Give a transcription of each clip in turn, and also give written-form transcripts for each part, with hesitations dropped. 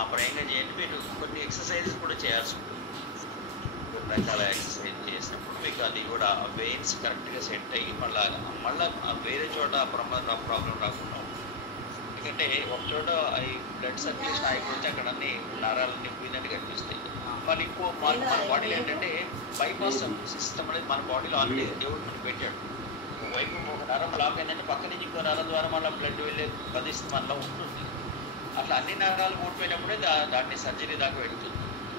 ఆ ప్రయంగా చేయండి. మీరు కొన్ని ఎక్సర్సైజెస్ కూడా చేయాల్సి ఉంటుంది. కొన్ని రకాల ఎక్సర్సైజ్ చేసినప్పుడు మీకు అది కూడా వెయిన్స్ కరెక్ట్‌గా సెట్ అయ్యి మళ్ళా వేరే చోట ప్రాబ్లమ్ రాకుండా ఉంటుంది. ఎందుకంటే ఒక చోట ఈ బ్లడ్ సర్క్యులేషన్ ఆగిపోతే అక్కడ అన్ని నరాలు నింపినట్టు కనిపిస్తాయి. మళ్ళీ ఇంకో మన బాడీలో ఏంటంటే బైపాస్ సిస్టమ్ అనేది మన బాడీలో ఆల్రెడీ దేవుడు మనకి పెట్టాడు. ఒకవైపు ఒక నరం బ్లాక్ అయిందంటే పక్క నుంచి ఇంకో నరం ద్వారా మళ్ళీ బ్లడ్ వెళ్ళే పరిస్థితి మనలో ఉంటుంది. అట్లా అన్ని నరాలు ఓడిపోయినప్పుడే దాన్ని సర్జరీ దాకా వెళ్తుంది.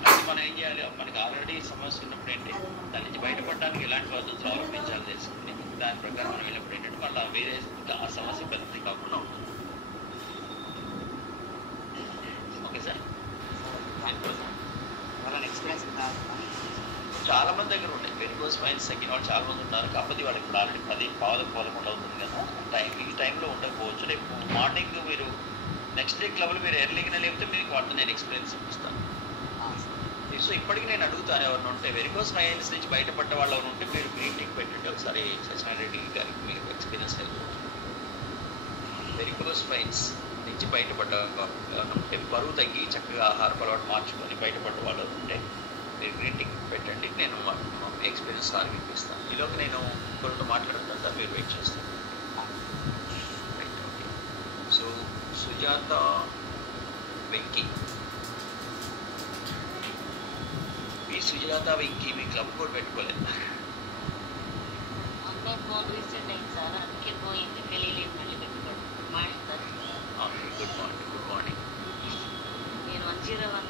అది మనం ఏం చేయాలి? మనకి ఆల్రెడీ సమస్య ఉన్నప్పుడు ఏంటి దాని నుంచి బయటపడడానికి ఎలాంటి పద్ధతులు అవలంబించాలి తెలుసుకుని దాని ప్రకారం మనం వెళ్ళినప్పుడు ఏంటంటే మళ్ళీ వేరే ఆ సమస్య పెద్దది కాకుండా ఉంటుంది. Okay sir. ఎక్స్పీరియన్స్ చాలా మంది దగ్గర ఉన్నాయి వెరికోస్ వెయిన్స్ తగ్గిన వాళ్ళు చాలా మంది ఉన్నారు. కాకపోతే వాళ్ళకి ఇప్పుడు ఆల్రెడీ 10 అవుతుంది కదా, ఈ టైంలో ఉండకపోవచ్చు. రేపు మార్నింగ్ మీరు నెక్స్ట్ డే క్లబ్లో మీరు ఎర్లీగా లేకపోతే మీకు వాటిని నేను ఎక్స్పీరియన్స్ ఇస్తాను. సో ఇప్పటికీ నేను అడుగుతాను ఎవరిని ఉంటే వెరికోస్ వెయిన్స్ నుంచి బయటపడ్డ వాళ్ళు ఎవరు ఉంటే మీరు గ్రీన్ టీకి పెట్టండి ఒకసారి. సత్యనారాయణ రెడ్డి గారికి మీకు ఎక్స్పీరియన్స్ అయిపోతుంది. వెరికోస్ వెయిన్స్ నుంచి బయటపడ్డ ఉంటే బరువు తగ్గి చక్కగా ఆహారపు అలవాటు మార్చుకొని బయటపడ్డ వాళ్ళు ఉంటే మీరు గ్రీన్ టీకి పెట్టండి. నేను ఎక్స్పీరియన్స్ సార్కి ఇప్పిస్తాను. ఈలోకి నేను ఇంకొకరితో మాట్లాడుతాను సార్, మీరు వెయిట్ చేస్తాను. Right, okay. So Sujatha Venky, మీ సుజాత వెంకీ మీ క్లబ్ కూడా పెట్టుకోలేదు. ఫోన్ రీసెట్ అయింది సార్, అందుకే పోయింది, తెలియలేదు. మళ్ళీ పెట్టుకోండి. Good morning sir. Good morning. Good morning. నేను 101